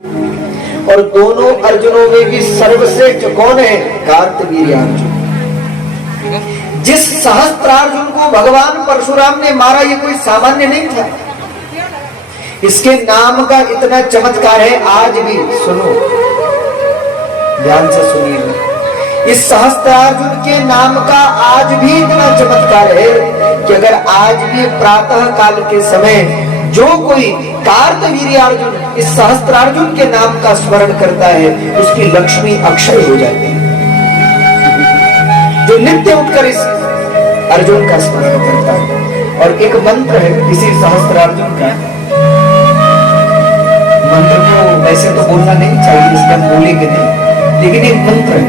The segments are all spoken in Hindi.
और दोनों अर्जुनों में भी सर्वश्रेष्ठ कौन है? कार्तवीर्यार्जुन। जिस सहस्त्रार्जुन को भगवान परशुराम ने मारा, ये कोई सामान्य नहीं था। इसके नाम का इतना चमत्कार है, आज भी सुनो, ध्यान से सुनिए। इस सहस्त्रार्जुन के नाम का आज भी इतना चमत्कार है कि अगर आज भी प्रातः काल के समय जो कोई कार्तवीर्यार्जुन इस सहस्त्रार्जुन के नाम का स्मरण करता है, उसकी लक्ष्मी अक्षय हो जाती है। जो नित्य उठकर इस अर्जुन का स्मरण करता है। और एक मंत्र है इसी सहस्त्रार्जुन का, मंत्र को वैसे तो बोलना नहीं चाहिए, इसलिए हम बोलेंगे नहीं, लेकिन एक मंत्र है।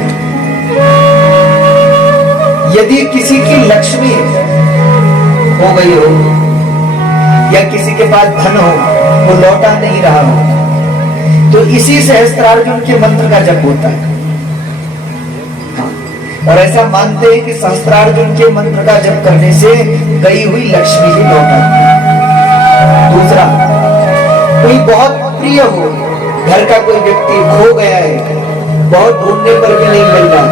यदि किसी की लक्ष्मी हो गई हो या किसी के पास धन हो, वो लौटा नहीं रहा हो, तो इसी सहस्त्रार्जुन के मंत्र का जप होता है। और ऐसा मानते हैं कि सहस्त्रार्जुन के मंत्र का जप करने से गई हुई लक्ष्मी ही लौट आती है। दूसरा, कोई बहुत प्रिय हो, घर का कोई व्यक्ति खो गया है, बहुत ढूंढने पर भी नहीं मिल रहा,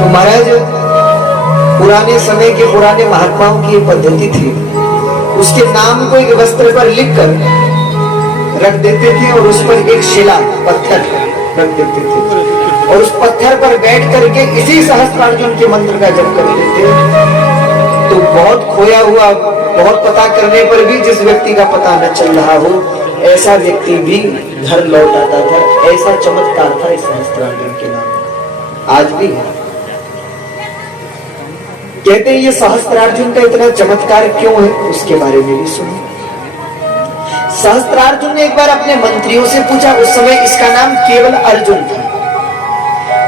तो महाराज पुराने समय के पुराने महात्माओं की पद्धति थी, उसके नाम को एक वस्त्र पर लिखकर रख देते थे और उस पर एक शिला पत्थर रख देते थे, और उस पत्थर पर बैठ करके इसी सहस्त्रार्जुन के मंत्र का जप करते थे। तो बहुत खोया हुआ, बहुत पता करने पर भी जिस व्यक्ति का पता न चल रहा हो, ऐसा व्यक्ति भी घर लौट आता था। ऐसा चमत्कार था इस सहस्त्रार्जुन के नाम, आज भी है। कहते हैं ये सहस्त्रार्जुन का इतना चमत्कार क्यों है, उसके बारे में भी सुनो। सहस्त्रार्जुन ने एक बार अपने मंत्रियों से पूछा, उस समय इसका नाम केवल अर्जुन था।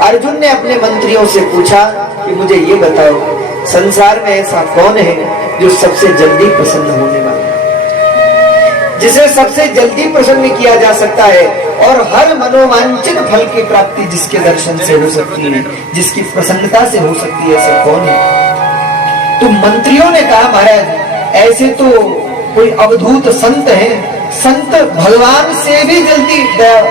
अर्जुन ने अपने मंत्रियों से पूछा कि मुझे ये बताओ, संसार में ऐसा कौन है जो सबसे जल्दी प्रसन्न होने वाला है, जिसे सबसे जल्दी प्रसन्न किया जा सकता है, और हर मनोवांछित फल की प्राप्ति जिसके दर्शन से हो सकती है, जिसकी प्रसन्नता से हो सकती है, ऐसे कौन है? तो मंत्रियों ने कहा, महाराज ऐसे तो कोई अवधूत संत हैं, संत भगवान से भी जल्दी दया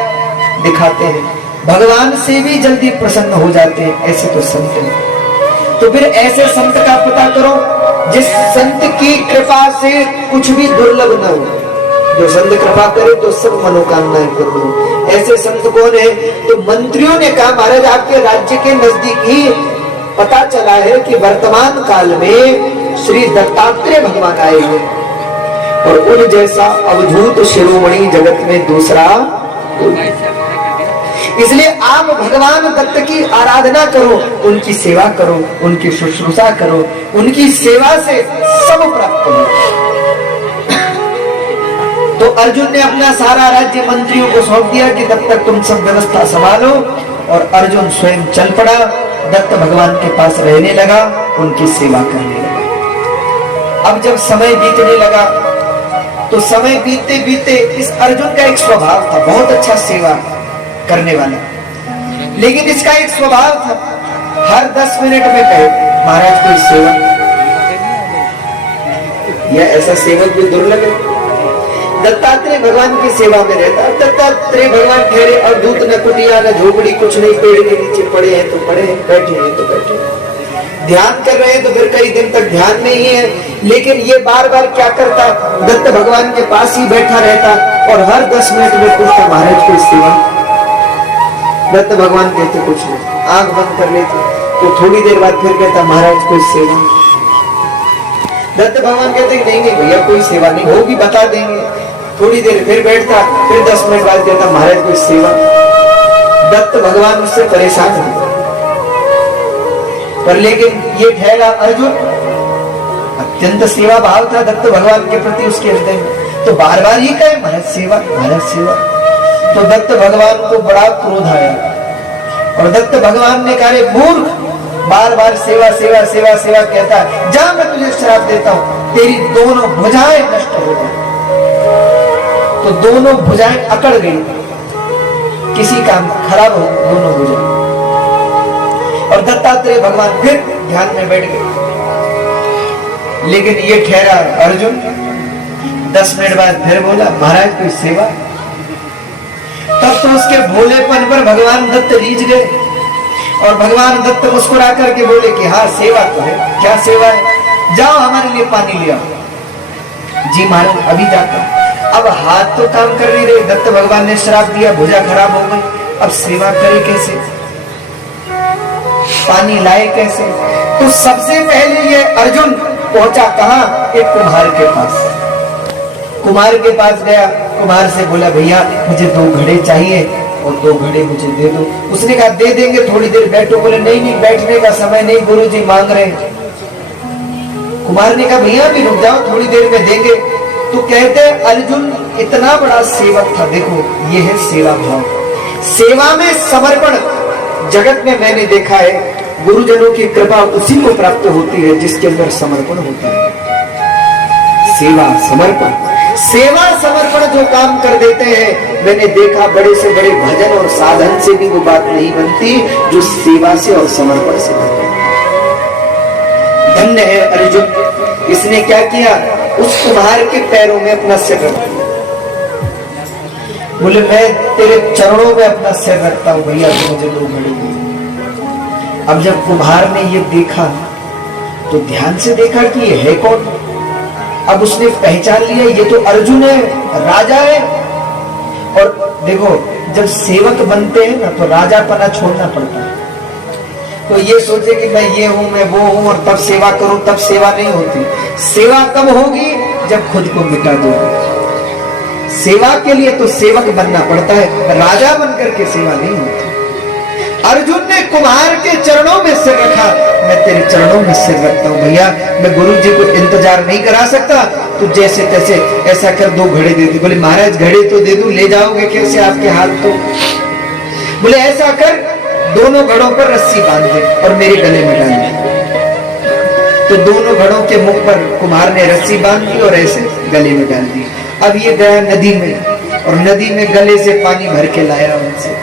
दिखाते हैं, भगवान से भी जल्दी प्रसन्न हो जाते हैं, ऐसे तो संत हैं। तो फिर ऐसे संत का पता करो जिस संत की कृपा से कुछ भी दुर्लभ न हो, जो संत कृपा करे तो सब मनोकामनाएं पूर्ण हो, ऐसे संत कौन है? तो मंत्रियों ने कहा, महाराज आपके राज्य के नजदीक ही पता चला है कि वर्तमान काल में श्री दत्तात्रेय भगवान आए हैं, और उन जैसा अवधूत शिरोमणि जगत में दूसरा। इसलिए आप भगवान दत्त की आराधना करो, उनकी सेवा करो, उनकी शुश्रूषा करो, उनकी सेवा से सब प्राप्त हो। तो अर्जुन ने अपना सारा राज्य मंत्रियों को सौंप दिया कि तब तक तुम सब व्यवस्था संभालो, और अर्जुन स्वयं चल पड़ा, दत्त भगवान के पास रहने लगा, उनकी सेवा करने लगा। अब जब समय बीतने लगा, तो समय बीतते बीतते इस अर्जुन का एक स्वभाव था, बहुत अच्छा सेवा करने वाला, लेकिन इसका एक स्वभाव था, हर 10 मिनट में कहे, महाराज कोई सेवा, यह ऐसा सेवक भी दुर्लभ है। दत्तात्रेय भगवान की सेवा में रहता। दत्तात्रेय भगवान ठहरे, और दूत न कुटिया न झोपड़ी, कुछ नहीं, पेड़ के नीचे पड़े हैं तो पड़े हैं, बैठे हैं तो बैठे हैं, ध्यान कर रहे हैं तो फिर कई दिन तक ध्यान नहीं है। लेकिन ये बार बार क्या करता, दत्त भगवान के पास ही बैठा रहता, और हर 10 मिनट में पूछता, महाराज कोई सेवा? दत्त भगवान कहते कुछ नहीं, आंख बंद कर लेते, तो थोड़ी देर बाद फिर कहता, महाराज कोई सेवा? दत्त भगवान कहते नहीं नहीं भैया कोई सेवा नहीं होगी, बता देंगे। थोड़ी देर फिर बैठता, फिर 10 मिनट बाद कहता, महाराज कोई सेवा? दत्त भगवान उससे परेशान हो, पर लेकिन ये ठहरा अर्जुन, अत्यंत सेवा भाव था दत्त भगवान के प्रति उसके हृदय में, तो बार बार ही कहे, महाराज सेवा, महाराज सेवा। तो दत्त भगवान को बड़ा क्रोध आया, और दत्त भगवान ने कहा, मूर्ख, बार बार सेवा सेवा सेवा सेवा कहता है, जा मैं तुझे श्राप देता हूं, तेरी दोनों भुजाएं नष्ट हो जाए। तो दोनों भुजाएं अकड़ गई, किसी काम खराब हो दोनों भुजाएं, और दत्तात्रेय भगवान फिर ध्यान में बैठ गए। लेकिन ये ठहरा अर्जुन, 10 मिनट बाद फिर बोला, महाराज कोई सेवा? तब तो उसके भोलेपन पर भगवान दत्त रीझ गए और भगवान दत्त मुस्कुरा करके बोले कि हाँ सेवा तो है। क्या सेवा है? जाओ हमारे लिए पानी ले आओ। जी महाराज अभी जाता। अब हाथ तो काम कर नहीं रहे, दत्त भगवान ने श्राप दिया, भुजा खराब हो गई, अब सेवा करे कैसे, पानी लाए कैसे? तो सबसे पहले ये अर्जुन पहुंचा कहां? एक कुम्हार के पास। कुम्हार के पास गया, कुम्हार से बोला भैया मुझे 2 घड़े चाहिए और 2 घड़े मुझे दे दो। उसने कहा दे देंगे, थोड़ी देर बैठो। बोले नहीं नहीं बैठने का समय नहीं, गुरुजी मांग रहे हैं। कुम्हार ने कहा भैया भी रुक जाओ, थोड़ी देर में देंगे। तो कहते अर्जुन इतना बड़ा सेवक था। देखो ये है सेवा भाव, सेवा में समर्पण। जगत में मैंने देखा है गुरुजनों की कृपा उसी को प्राप्त होती है जिसके अंदर समर्पण होता है। सेवा समर्पण, सेवा समर्पण जो काम कर देते हैं, मैंने देखा बड़े से बड़े भजन और साधन से भी वो बात नहीं बनती जो सेवा से और समर्पण से बनती। धन्य है अर्जुन, इसने क्या किया? उस कुम्हार के पैरों में अपना सिर रख दिया। बोले मैं तेरे चरणों में अपना सिर रखता हूं भैया, तो मुझे 2 घड़े दे। अब जब कुम्हार ने ये देखा तो ध्यान से देखा कि ये है कौन। अब उसने पहचान लिया ये तो अर्जुन है, राजा है। और देखो जब सेवक बनते हैं ना तो राजापना छोड़ना पड़ता है। तो ये सोचे कि मैं ये हूं मैं वो हूं और तब सेवा करूं, तब सेवा नहीं होती। सेवा कब होगी? जब खुद को मिटा दो। सेवा के लिए तो सेवक बनना पड़ता है, राजा बनकर के सेवा नहीं होती। अर्जुन ने कुम्हार के चरणों में सिर रखा। मैं तेरे चरणों में सिर रखता हूं भैया, मैं गुरु जी को इंतजार नहीं करा सकता, तो जैसे तैसे ऐसा कर 2 घड़े दे दे। बोले महाराज घड़े तो दे दूं, ले जाओगे कैसे आपके हाथ? तो बोले ऐसा कर दोनों घड़ों पर रस्सी बांध दे और मेरे गले में डाल दे। तो दोनों घड़ों के मुख पर कुम्हार ने रस्सी बांध दी और ऐसे गले में डाल दी। अब ये गया नदी में और नदी में गले से पानी भर के लाया उनसे।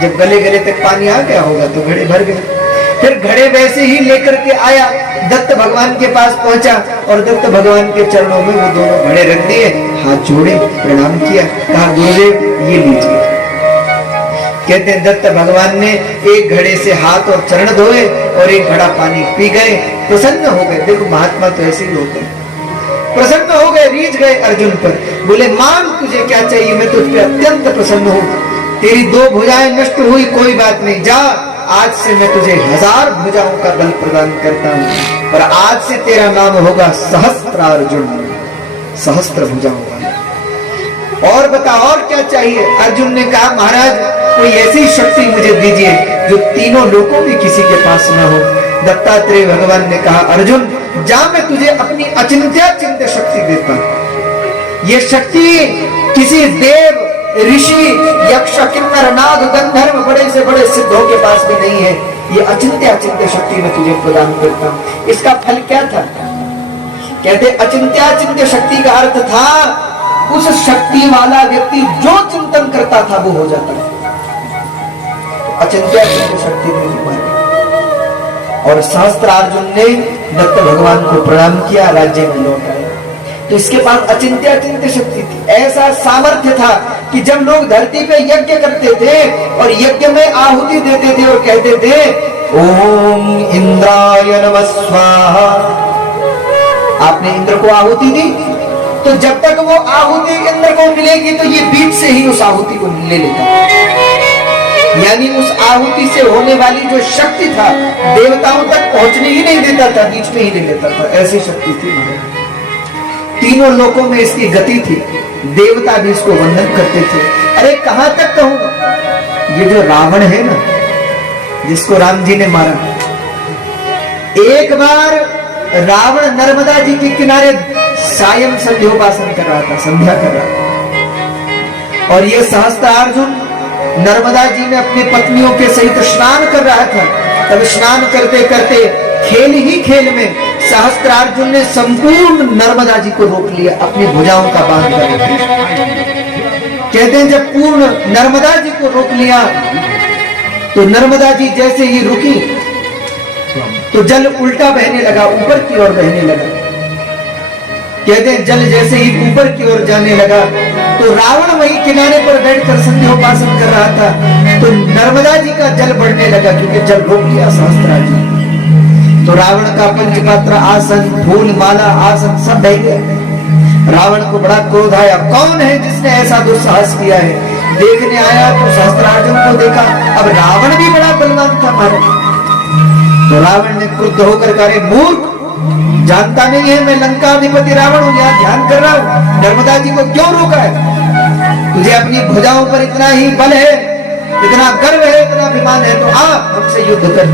जब गले गले तक पानी आ गया होगा तो घड़े भर गए। फिर घड़े वैसे ही लेकर के आया, दत्त भगवान के पास पहुंचा और दत्त भगवान के चरणों में वो दोनों घड़े रख दिए, हाथ जोड़े, प्रणाम किया, कहा गुरुदेव ये लीजिए। कहते हैं दत्त भगवान ने एक घड़े से हाथ और चरण धोए और एक घड़ा पानी पी गए, प्रसन्न हो गए। देखो महात्मा तो ऐसे ही होते हैं, प्रसन्न हो गए, रीझ गए अर्जुन पर। बोले मांग तुझे क्या चाहिए, मैं तुझ पे अत्यंत प्रसन्न हूँ। तेरी 2 भुजाएं नष्ट हुई कोई बात नहीं, जा आज से मैं तुझे 1000 भुजाओं का बल प्रदान करता हूँ और आज से तेरा नाम होगा सहस्त्रार्जुन, सहस्त्र भुजाओं वाला। और बता और क्या चाहिए? अर्जुन ने कहा महाराज कोई ऐसी शक्ति मुझे दीजिए जो तीनों लोकों में किसी के पास न हो। दत्तात्रेय भगवान ने कहा अर्जुन जा मैं तुझे अपनी अचिंत्य शक्ति देता हूं। ये शक्ति किसी देव ऋषि यक्ष किन्नर नाग गंधर्व बड़े से बड़े सिद्धों के पास भी नहीं है। ये अचिंत्य शक्ति मैं तुझे प्रदान करता हूं। इसका फल क्या था? कहते अचिंत्य शक्ति का अर्थ था उस शक्ति वाला व्यक्ति जो चिंतन करता था वो हो जाता था। अचिंत्य शक्ति में मारी और सहस्त्रार्जुन ने दत्त भगवान को प्रणाम किया, राज्य में लौट आए। तो इसके पास अचिंत्य शक्ति थी, ऐसा सामर्थ्य था कि जब लोग धरती पे यज्ञ करते थे और यज्ञ में आहुति देते थे और कहते थे ओम इंद्राय नमः स्वाहा, आपने इंद्र को आहुति दी, तो जब तक वो आहुति इंद्र को मिलेगी तो ये बीच से ही उस आहुति को ले लेता, यानी उस आहुति से होने वाली जो शक्ति था देवताओं तक पहुंचने ही नहीं देता था, बीच में ही ले लेता था। ऐसी शक्ति थी। तीनों लोकों में इसकी गति थी, देवता भी इसको वंदन करते थे। अरे कहां तक कहूं, ये जो रावण है ना जिसको राम जी ने मारा, एक बार रावण नर्मदा जी के किनारे सायं संध्योपासन कर रहा था, संध्या कर रहा था, और ये सहस्त्रार्जुन नर्मदा जी में अपनी पत्नियों के सहित स्नान कर रहा था। तब स्नान करते करते खेल ही खेल में सहस्त्रार्जुन ने संपूर्ण नर्मदा जी को रोक लिया, अपनी भुजाओं का बांध कर। कहते हैं जब पूर्ण नर्मदा जी को रोक लिया तो नर्मदा जी जैसे ही रुकी तो जल उल्टा बहने लगा, ऊपर की ओर बहने लगा। कहते हैं जल जैसे ही ऊपर की ओर जाने लगा तो रावण वही किनारे पर बैठकर संध्योपासन कर रहा था, तो नर्मदा जी का जल बढ़ने लगा, क्योंकि जल रोक लिया सहस्त्रार्जुन जी। तो रावण का पंचपात्र आसन, फूल माला आसन सब बह गया। रावण को बड़ा क्रोध आया, कौन है जिसने ऐसा दुस्साहस किया है? देखने आया तो सहस्त्रार्जुन को देखा, अब रावण भी बड़ा बलवान था महाराज। तो रावण ने क्रुद्ध होकर कहा, मूर्ख, जानता नहीं है मैं लंका अधिपति रावण हूं, यहाँ ध्यान कर रहा हूं, नर्मदा जी को क्यों रोका है? तुझे अपनी भुजाओं पर इतना ही बल है, इतना गर्व है, इतना अभिमान है, तो आ हमसे युद्ध कर,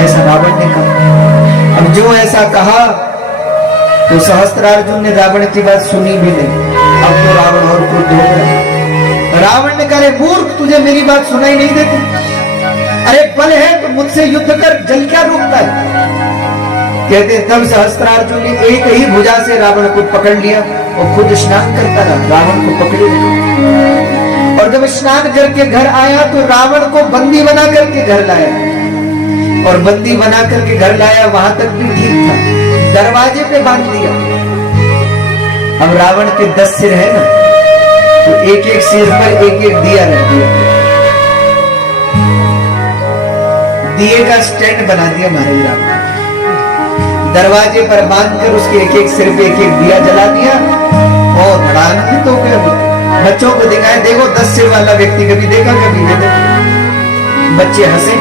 ऐसा रावण ने कहा। अब जो ऐसा कहा तो सहस्त्रार्जुन ने रावण की बात सुनी भी नहीं। अब तो रावण और क्रुद्ध हो गया। रावण ने कहा, मूर्ख, तुझे मेरी बात सुनाई नहीं देती? अरे बल है तो मुझसे युद्ध कर, जल क्या रोकता है? कहते तब सहस्त्रार्जुन ने एक ही भुजा से रावण को पकड़ लिया और खुद स्नान करता रहा, रावण को पकड़े। और जब स्नान करके घर आया तो रावण को बंदी बना करके घर लाया, और बंदी बना करके घर लाया, वहां तक भी ठीक था, दरवाजे पे बांध दिया। अब रावण के 10 सिर है ना, तो एक एक सिर पर एक एक दिया रख दिया, दिए का स्टैंड बना दिया महाराज रावण। दरवाजे पर बांधकर उसके एक एक सिर पे एक एक दिया जला दिया, और बड़ा आनंदित हो गया। बच्चों को दिखाया, देखो 10 सिर वाला व्यक्ति कभी देखा, कभी नहीं देखा। बच्चे हंसे।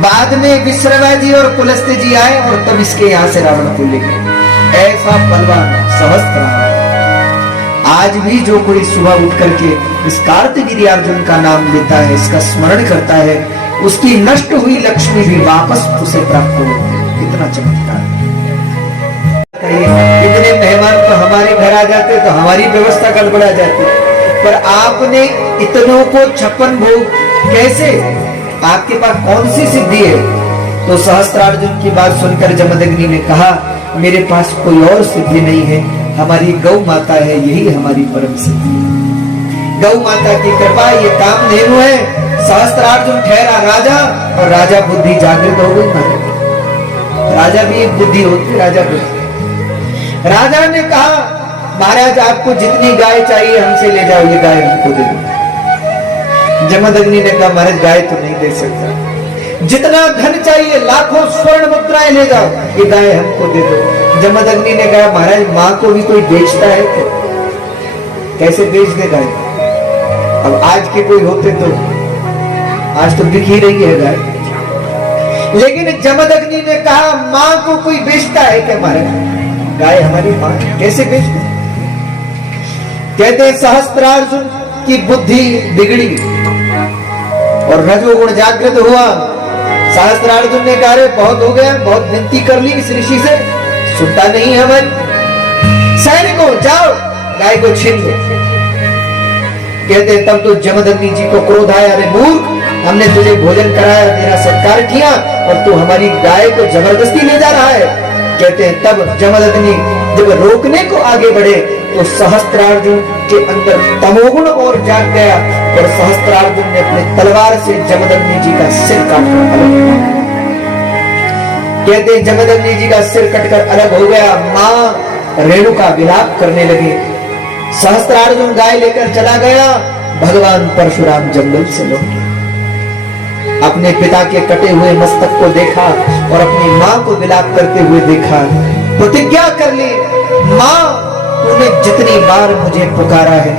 बाद में विश्रवा जी और पुलस्त्य जी आए और तब इसके यहाँ से रावण को ले गए। ऐसा बलवान सहस्त्रार्जुन। आज भी जो कोई सुबह उठ करके इस कार्तवीर्य अर्जुन का नाम लेता है, इसका स्मरण करता है, उसकी नष्ट हुई लक्ष्मी भी वापस उसे प्राप्त होती है। इतना चमत्कार। इतने मेहमान तो हमारे घर आ जाते तो हमारी व्यवस्था गड़बड़ा जाती, पर आपने इतनों को 56 भोग कैसे, आपके पास कौन सी सिद्धि है? तो सहस्त्रार्जुन की बात सुनकर जमदग्नि ने कहा, मेरे पास कोई और सिद्धि नहीं है, हमारी गौ माता है, यही हमारी परम सिद्धि है। गौ माता की कृपा, ये कामधेनु है। सहस्त्रार्जुन ठहरा राजा, और राजा बुद्धि जागृत हो गई। राजा भी एक बुद्धि होती, राजा बुद्धि। राजा ने कहा, महाराज आपको जितनी गाय चाहिए हमसे ले जाओ, ये गाय हमको दे दो। जमदग्नि ने कहा, महाराज गाय तो नहीं दे सकता। जितना धन चाहिए, लाखों स्वर्ण मुद्राएं ले जाओ, ये गाय हमको दे दो। जमदग्नि ने कहा, महाराज माँ को भी कोई बेचता है क्या? कैसे बेच दे गाय? अब आज के कोई होते तो, आज तो बिक ही रही है गाय। लेकिन जमदग्नि ने कहा, माँ को कोई बेचता है क्या? महाराज गाय हमारी माँ, कैसे बेच दे? कहते सहस्त्रार्जुन की बुद्धि बिगड़ी और रजोगुण जागृत हुआ। सहस्त्रार्जुन ने कहा, बहुत हो गया, बहुत विनती कर ली इस ऋषि से, सुनता नहीं हमारी। सैनिकों जाओ, गाय को छीन लो। कहते तब तो जमदग्नि जी को क्रोध आया, अरे मूर्ख, हमने तुझे भोजन कराया, तेरा सत्कार किया, और तू हमारी गाय को जबरदस्ती ले जा रहा है। कहते हैं तब जमदग्नि जब रोकने को आगे बढ़े तो सहस्त्रार्जुन के अंदर तमोगुण और जाग गया, और सहस्त्रार्जुन ने अपने तलवार से जमदग्नि जी का सिर काटकर अलग हो गया। कहते हैं जमदग्नि जी का सिर कटकर अलग हो गया। मां रेणुका विलाप करने लगे। सहस्त्रार्जुन गाय लेकर चला गया। भगवान परशुराम जंगल से लौटे, अपने पिता के कटे हुए मस्तक को देखा और अपनी मां को विलाप करते हुए देखा। प्रतिज्ञा कर ली, मां तूने जितनी बार मुझे पुकारा है,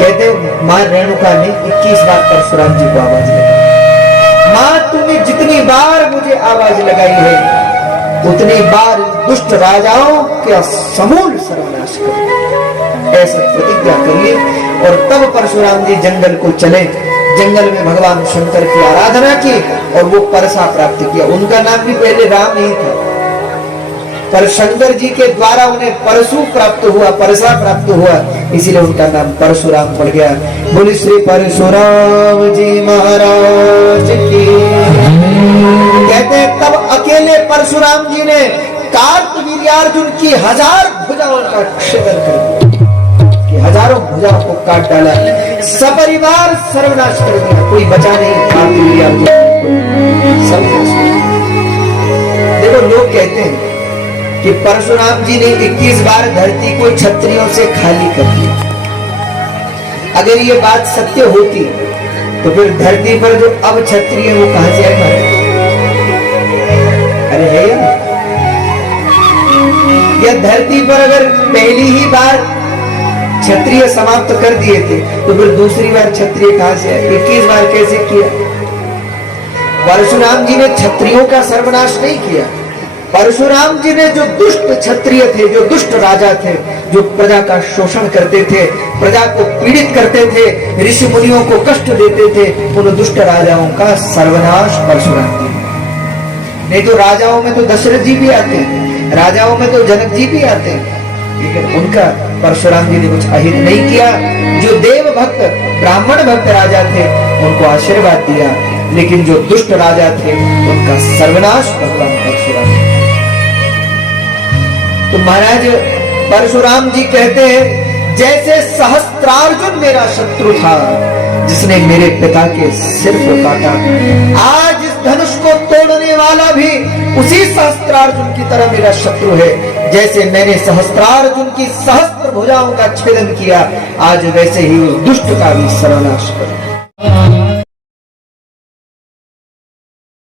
कहते मां रेणुका ने 21 बार परशुराम जी को आवाज लगाई। मां तूने जितनी बार मुझे आवाज लगाई है, उतनी बार दुष्ट राजाओं के समूल सर्वनाश कर, ऐसा प्रतिज्ञा कर ली। और तब परशुराम जी जंगल को चले। जंगल में भगवान शंकर की आराधना की और वो परसा प्राप्त किया। उनका नाम भी पहले राम ही था, पर शंकर जी के द्वारा उन्हें परशु प्राप्त हुआ, परसा प्राप्त हुआ, इसीलिए उनका नाम परशुराम पड़ गया। बोले श्री परशुराम जी महाराज की। कहते हैं तब अकेले परशुराम जी ने कार्तवीर्यार्जुन की 1000 भुजाओं का छेदन कर दिया, हजारों भुजाओं को काट डाला, सपरिवार सर्वनाश कर दिया, कोई बचा नहीं। कार्तवीर्यार्जुन सब। देखो लोग कहते हैं कि परशुराम जी ने 21 बार धरती को क्षत्रियों से खाली कर दिया। अगर ये बात सत्य होती तो फिर धरती पर जो अब क्षत्रिय है वो कहां से आए? अरे है या धरती पर अगर पहली ही बार क्षत्रिय समाप्त कर दिए थे तो फिर दूसरी बार क्षत्रिय कहां से आए? 21 बार कैसे किया? परशुराम जी ने क्षत्रियों का सर्वनाश नहीं किया। परशुराम जी ने जो दुष्ट क्षत्रिय थे, जो दुष्ट राजा थे, जो प्रजा का शोषण करते थे, प्रजा को पीड़ित करते थे, ऋषि मुनियों को कष्ट देते थे, उन दुष्ट राजाओं का सर्वनाश परशुराम जी। नहीं तो राजाओं में तो दशरथ जी भी आते हैं, राजाओं में तो जनक जी भी आते हैं, लेकिन उनका परशुराम जी ने कुछ अहित नहीं किया। जो देव भक्त ब्राह्मण भक्त राजा थे उनको आशीर्वाद दिया, लेकिन जो दुष्ट राजा थे उनका सर्वनाश भगवान परशुराम। तो महाराज परशुराम जी कहते हैं जैसे सहस्त्रार्जुन मेरा शत्रु था जिसने मेरे पिता के सिर को काटा, आज इस धनुष को तोड़ने वाला भी उसी सहस्त्रार्जुन की तरह मेरा शत्रु है। जैसे मैंने सहस्त्रार्जुन की सहस्त्र भुजाओं का छेदन किया, आज वैसे ही उस दुष्ट का भी सर्वनाश करूं।